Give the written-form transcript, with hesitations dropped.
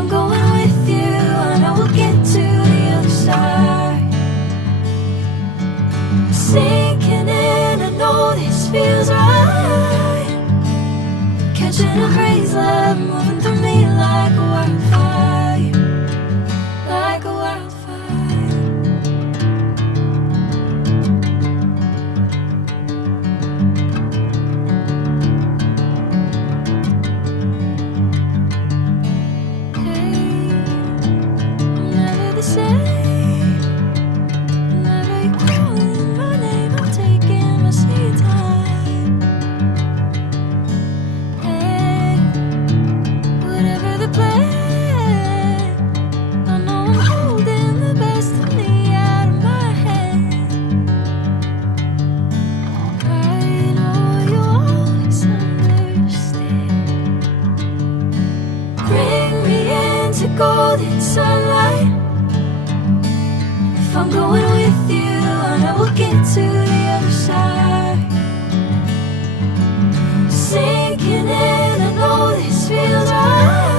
I'm going with you, I know we'll get to the other side. Sinking in, I know this feels right. Catching a breeze, love moving through me like a wildfire, like a wildfire. Hey, I'm never the same. Whenever you're calling my name, I'm taking my sweet time. Hey, whatever the plan, I know I'm holding the best of me out of my hand. I know you always understand. Bring me into golden sunlight. If I'm going with you, I know we'll get to the other side. Sinking in, I know this feels right.